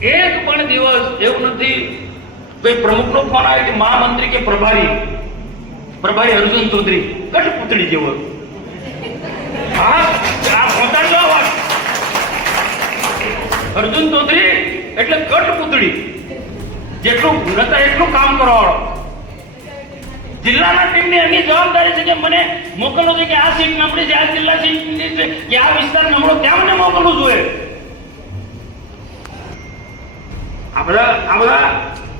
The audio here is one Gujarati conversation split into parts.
એક પણ દિવસ એવું નથી કોઈ પ્રમુખનો ફોન આવ્યો કે મહામંત્રી કે પ્રભારી અર્જુન ચૌધરી કઠપુતળી જેવો. હા, આ પહોંચાડજો આ વાત. અર્જુન ચૌધરી એટલે કઠપુતળી, જેટલું નતા એટલું કામ કરવાવાળો. જિલ્લાના ટીમની એની જવાબદારી છે કે મને મોકલવું છે કે આ સીટ નબળી છે, આ જિલ્લા સીટ છે કે આ વિસ્તાર નબળો, ત્યાં મને મોકલવું જોઈએ. આ બધા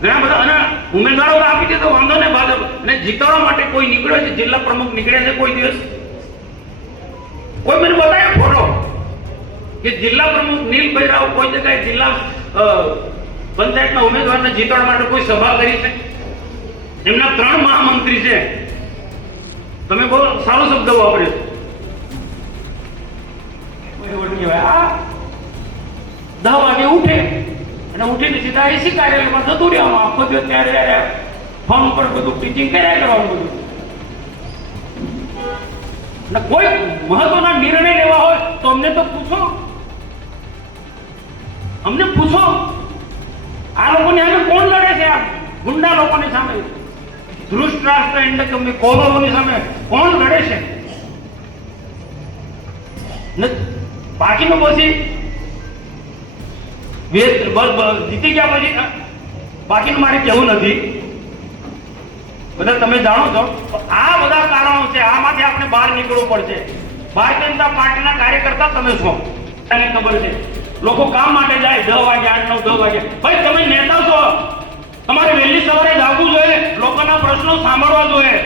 ઘણા બધા અને ઉમેદવારો આપી દે તો વાંધો ને ભાજપ અને જીતાડવા માટે કોઈ નીકળ્યો છે, જિલ્લા પ્રમુખ નીકળ્યા છે કોઈ દિવસ? કોઈ મને બતાવ્યો ફોટો કે જિલ્લા પ્રમુખ નીલભાઈ રાવ કોઈ જગ્યાએ જિલ્લા પંચાયતના ઉમેદવારને જીતાડવા માટે કોઈ સભા કરી છે? એમના 3 મહામંત્રી છે. તમે બહુ સારો શબ્દ વાપર્યો. આ 10 વાગે ઉઠે અને ઉઠીને સીધા એસી કાર્યાલયમાં જતું રહેવાનું. આખો દિવસ ત્યારે ફોન ઉપર બધું ટીચિંગ કર્યા કરવાનું બધું. અને કોઈ મહત્વના નિર્ણય લેવા હોય તો અમને તો પૂછો, અમને પૂછો. આ લોકોની સામે કોણ લડે છે? આ ગુંડા લોકોની સામે, ધૃષ્ટરાષ્ટ્ર એટલે કે કૌરવોની સામે કોણ લડે છે? બાકીનું પછી જીતી ગયા પછી બાકીનું મારે કહેવું નથી, બધા તમે જાણો છો. આ બધા કારણો છે, આમાંથી આપણે બહાર નીકળવું પડશે. ભારતીય જનતા પાર્ટીના કાર્યકર્તા તમે છો, એને ખબર છે. લોકો કામ માટે જાય 10 વાગે, 8, 9, 10 વાગે. ભાઈ તમે નેતા છો, તમારે વહેલી સવારે જાગવું જોઈએ, લોકોના પ્રશ્નો સાંભળવા જોઈએ.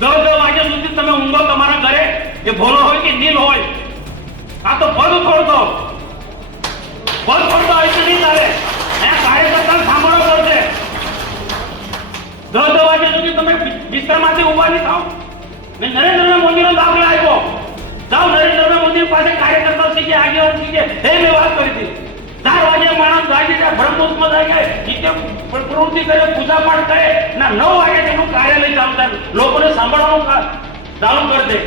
10 વાગ્યા સુધી તમે ઊંઘો તમારા ઘરે, એ ભોલો હોય કે નીલ હોય. આ તો પદ છોડતો હોય તો નહીં ચાલે. અહીંયા કાર્યકર્તાને સાંભળવો પડશે. 10 વાગ્યા સુધી તમે બિસ્તરમાંથી ઉભા નહીં થાવ. મેં નરેન્દ્ર મોદીનો દાખલો આપ્યો. જાઓ નરેન્દ્ર મોદી પાસે કાર્યકર્તા શીખે, આગેવાન શીખે. મેં વાત કરી હતી. 4 વાગે માણસ જાગી જાય, બ્રહ્મોત્સવ જાય, નીચે પ્રવૃત્તિ કરે, પૂજા પાઠ કરે, ના 9 વાગે તેનું કાર્યાલય ચાલુ થાય, લોકોને સાંભળવાનું ચાલુ કરી દે.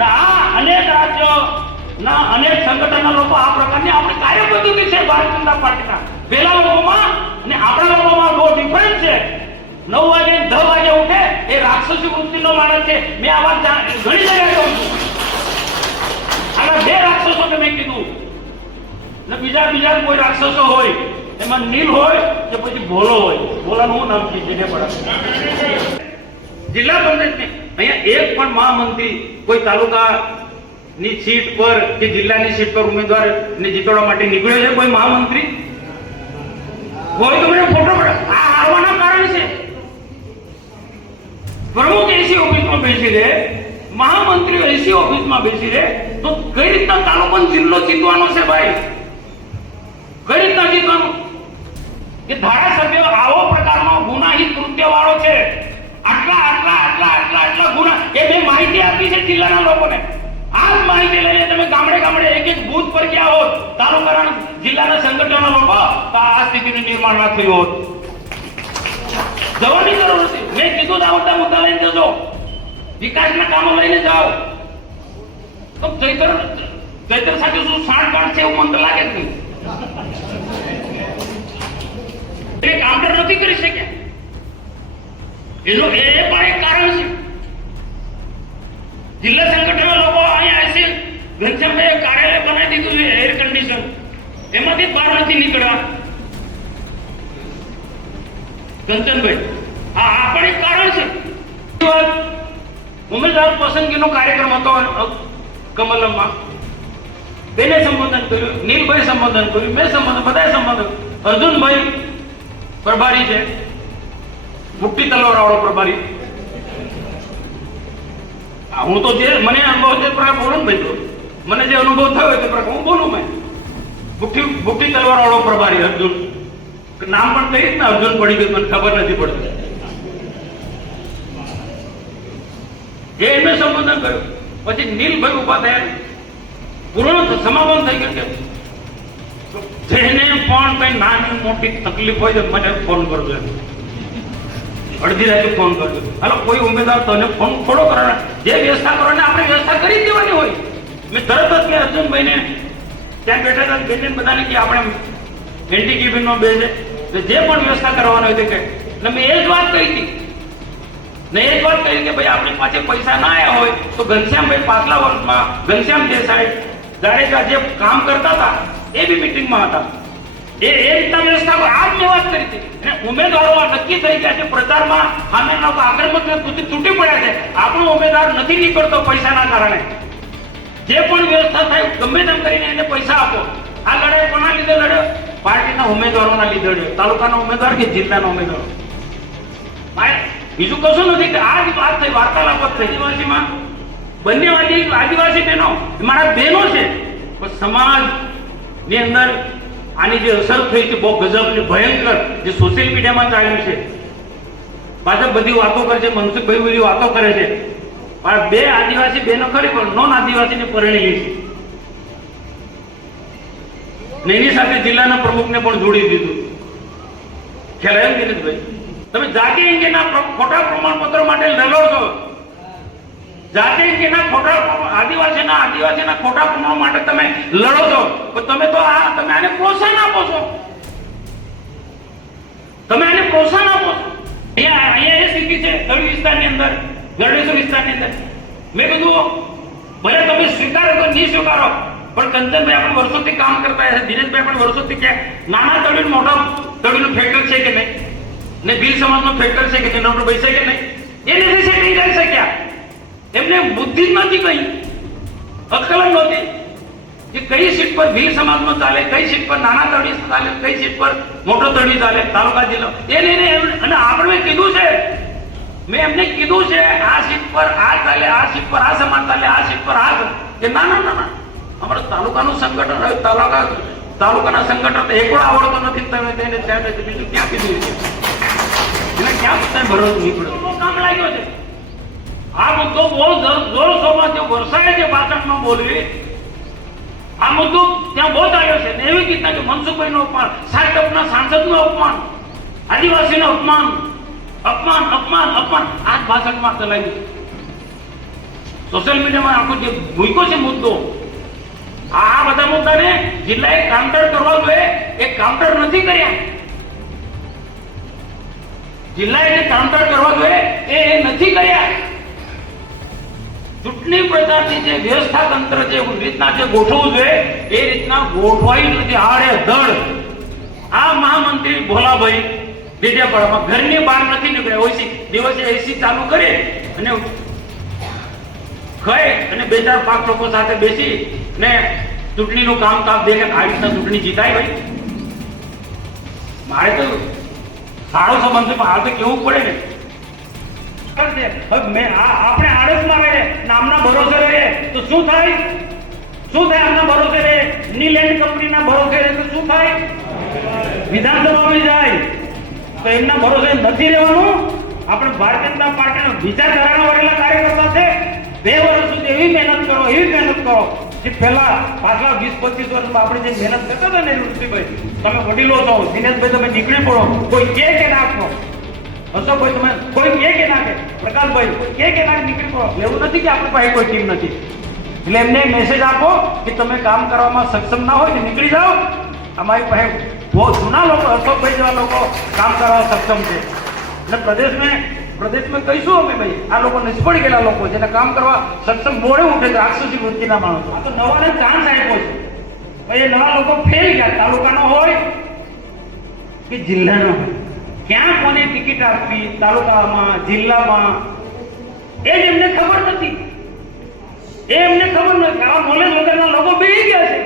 ના આ અનેક રાજ્યો ના અનેક સંગઠનના લોકો આ પ્રકારની આપણી કાર્યપદ્ધતિ છે ભારતીય જનતા પાર્ટીના. પેલા લોકોમાં અને આપણા લોકોમાં બહુ ડિફરન્સ છે. 9 વાગે 10 વાગે ઉઠે એ રાક્ષસી વૃત્તિનો માણસ છે. મેં આ વાત ઘણી જગ્યાએ કહું છું. આના 2 રાક્ષસો કે મેં કીધું ને બીજા કોઈ રાક્ષસો હોય, એમાં નીલ હોય કે પછી ભોલો હોય. ભોલાનું શું નામ છે? જેને પડે જિલ્લા પંચાયતની અહીંયા એક પણ મહામંત્રી કોઈ તાલુકાની સીટ પર કે જિલ્લાની સીટ પર ઉમેદવાર ને જીતવા માટે નીકળ્યો છે કોઈ મહામંત્રી? હોય તો મને ફોટો પડે. આ હારવાના કારણ છે. પ્રમુખ એસી ઓફિસમાં બેસી રહે, મહામંત્રીઓ એસી ઓફિસમાં બેસી રહે, તો કઈ રીતના તાલુકો જિલ્લો જીતવાનો છે ભાઈ? કઈ રીતના જીતવાનું? કે ધારાસભ્ય આવો પ્રકારનો ગુનાહિત કૃત્ય વાળો છે, આટલા ગુના એ મેં માહિતી આપી છે જિલ્લાના લોકોને. આ જ માહિતી લઈને તમે ગામડે એક બૂથ પર ગયા હોત, તાલુકાના જિલ્લાના સંગઠનના લોકો, તો આ સ્થિતિનું નિર્માણ ના થયું હોત. જવાની જરૂર નથી. મેં કીધું આવતા મુદ્દા લઈને જજો, વિકાસના કામો લઈને જાઓ. તો ચૈત્ર સાથે શું સાંઠ છે એવું મને લાગે જ નહીં. એ કાઉન્ટર નથી કરી શક્યા. એનું એ પણ એક કારણ છે. જિલ્લા સંગઠનના લોકો અહીંયા એસી ઘનશ્યામભાઈ કાર્યાલય બનાવી દીધું છે, એર કન્ડિશન, એમાંથી બહાર નથી નીકળવા. કંચનભાઈ આ પણ એક કારણ છે. ઉમેદવાર પસંદગીનો કાર્યક્રમ હતો કમલમમાં. બેને સંબોધન કર્યું, નીલભાઈ સંબોધન કર્યું, મેં સંબોધન, બધાએ સંબોધન. અર્જુનભાઈ પ્રભારી છે, મુઠ્ઠી તલવાર વાળો પ્રભારી. હું તો જે મને અનુભવ છે પ્રકાર બોલું ને ભાઈ, મને જે અનુભવ થયો તે પ્રકાર હું બોલું. મેં મુઠ્ઠી તલવાર વાળો પ્રભારી અર્જુન, નામ પણ કઈ રીતના અર્જુન પડી ગયું મને ખબર નથી પડતી. એ એમને સંબોધન કર્યું. પછી નીલભાઈ ઉભા થયા, પૂર્ણ સમાપન થઈ ગયું. જેને પણ કઈ નાની મોટી તકલીફ હોય તો મને ફોન કરજો. અડધી રાતે ફોન કરજો. હાલો કોઈ ઉમેદવાર તને ફોન થોડો કરવાના, જે વ્યવસ્થા કરવાની આપણે વ્યવસ્થા કરી દેવાની હોય. મેં તરત જ મેં અર્જુનભાઈને ત્યાં બેઠા હતા બેસીને બધાને કે આપણે એન્ટી કેબિનનો બે છે તો જે પણ વ્યવસ્થા કરવાનો હોય તે કહે. એટલે મેં એ જ વાત કહી હતી ને એ જ વાત કહી કે ભાઈ આપણી પાસે પૈસા ના આવ્યા હોય તો ઘનશ્યામભાઈ પાછલા વર્ષમાં ઘનશ્યામ દેસાઈ જાડેજા જે કામ કરતા હતા એ બી મિટિંગમાં હતા. એ રીતના વ્યવસ્થા આ જ મેં વાત કરી હતી. અને ઉમેદવારો નક્કી થઈ ગયા છે પ્રચારમાં સામેના આક્રમક તૂટી પડ્યા છે. આપણો ઉમેદવાર નથી નીકળતો પૈસાના કારણે. જે પણ વ્યવસ્થા થાય ગમે તેમ કરીને એને પૈસા આપો. આ લડાઈ કોના લીધે લડ્યો? પાર્ટીના ઉમેદવારોના લીધે લડ્યો. તાલુકાના ઉમેદવાર કે જિલ્લાના ઉમેદવારો. બીજું કશું નથી કે આ જ વાત થઈ, વાર્તાલાપ થઈ. આદિવાસીમાં બંને આદિવાસી બહેનો મારા બહેનો છે પણ સમાજની અંદર આની જે અસર થઈ છે બહુ ગજબની ભયંકર જે સોશિયલ મીડિયામાં ચાલ્યું છે. પાછળ બધી વાતો કરે છે, મનસુખભાઈ બધી વાતો કરે છે. પણ બે આદિવાસી બહેનો ખરી પણ નોન આદિવાસીને પરણેલી છે. એની સાથે જિલ્લાના પ્રમુખને પણ જોડી દીધું. ખ્યાલ આવ્યો દિનેશભાઈ? તમે જાતિ અંગેના ખોટા પ્રમાણપત્રો માટે લડો છો. જાતિ અંગેના ખોટા આદિવાસીના ખોટા પ્રમાણ માટે તમે લડો છો. પણ તમે તો તમે આને પ્રોત્સાહન આપો છો. તમે આને પ્રોત્સાહન આપો છો. અહીંયા એ સ્થિતિ છે તળી વિસ્તારની અંદર, ગરડેશ્વર વિસ્તારની અંદર. મેં કીધું ભલે તમે સ્વીકારો તો નહીં સ્વીકારો પણ કંચનભાઈ આપણે વર્ષોથી કામ કરતા છે, દિનેશભાઈ આપણે વર્ષોથી ક્યાંક નાના તળીનું મોટા તળીનું ફેક્ટર છે કે નહીં, ને ભીલ સમાજનો ફેક્ટર છે કે નહીં, નવરભાઈ છે કે નહીં, એ નથી છે નહીં રહી શક્યા. એમને બુદ્ધિ જ નથી, કઈ અક્કલ જ નહોતી કે કઈ સીટ પર ભીલ સમાજનો ચાલે, કઈ સીટ પર નાના તળી ચાલે, કઈ સીટ પર મોટો તળી ચાલે, તાલુકા જિલ્લો. એ લઈને અને આપણે મેં કીધું છે, મેં એમને કીધું છે આ સીટ પર આ ચાલે, આ સીટ પર આ સમાજ ચાલે, આ સીટ પર આ કે ના ના ના અમારું તાલુકાનું સંગઠન હોય, તાલુકાના સંગઠન એકડો આવડતો નથી. તમે તેને ત્યાં બીજું ક્યાં કીધું છે? એને ક્યાં પોતાને ભરોસો નહીં પડે. કામ લાગ્યો છે આ મુદ્દો બહુ જોરશોરમાં જે વરસાય છે ભાષણમાં બોલવી. આ મુદ્દો ત્યાં બહુ આવ્યો છે. એવી કીધા કે મનસુખભાઈનું અપમાન, સાંસદના સાંસદનું અપમાન, આદિવાસીનું અપમાન, અપમાન અપમાન અપમાન આ જ ભાષણમાં ચલાવ્યું. સોશિયલ મીડિયામાં આખો જે મૂક્યો છે મુદ્દો, આ બધા મુદ્દાને જિલ્લાએ કાઉન્ટર કરવા જોઈએ. એ કાઉન્ટર નથી કર્યા. જિલ્લાએ જે કાઉન્ટર કરવા જોઈએ એ નથી કર્યા. ચૂંટણી પ્રચારની જે વ્યવસ્થા તંત્ર જે રીતના જે ગોઠવવું જોઈએ એ રીતના ગોઠવાઈ નથી. આડે ધડ આ મહામંત્રી ભોલાભાઈ વિદ્યાપાડામાં ઘરની બહાર નથી નીકળ્યા. ઓછી દિવસે એસી ચાલુ કરે અને ખાય અને બે ચાર પાંચ લોકો સાથે બેસી ને ચૂંટણીનું કામ દેખે. આ રીતના ચૂંટણી જીતાય ભાઈ? મારે તો સારો સંબંધ છે પણ આ તો કેવું પડે ને. આપણે આળસમાં રહે, નામના ભરોસે રહે તો શું થાય? શું થાય? આમના ભરોસે રહે, નીલેન્ડ કંપનીના ભરોસે રહે તો શું થાય? વિધાનસભામાં જાય તો એમના ભરોસે નથી રહેવાનું. આપણે ભારતીય જનતા પાર્ટીના વિચારધારાના વળેલા કાર્યકર્તા છે. 2 વર્ષ સુધી એવી મહેનત કરો જે પહેલા પાછલા 20-25 વર્ષમાં આપણે જે મહેનત કરતા હતા ને ઋષિભાઈ, તમે વડીલો છો, દિનેશભાઈ તમે નીકળી પડો, કોઈ કે નાખો, અશોકભાઈ તમે કોઈ કે નાખે, પ્રકાશભાઈ કોઈ કે નાખે નીકળી પડો. એવું નથી કે આપણી પાસે કોઈ ટીમ નથી. એટલે એમને મેસેજ આપો કે તમે કામ કરવામાં સક્ષમ ના હોય ને નીકળી જાઓ. અમારી પાસે બહુ જૂના લોકો, અશોકભાઈ જેવા લોકો કામ કરવા સક્ષમ છે. એટલે પ્રદેશમાં કહીશું અમે ભાઈ આ લોકો નિષ્ફળ ગયેલા લોકો જેને કામ કરવા સક્ષમ મોડે ઉઠે છે, રાક્ષસી વૃત્તિના માણસો. આ તો નવાને ચાન્સ આપ્યો છે ભાઈ. એ નવા લોકો ફેલ ગયા, તાલુકાનો હોય કે જિલ્લાનો હોય, ક્યાં કોને ટિકિટ આપવી, તાલુકામાં જિલ્લામાં એ જ એમને ખબર નથી. આવા નોલેજ વગરના લોકો બેસી ગયા છે.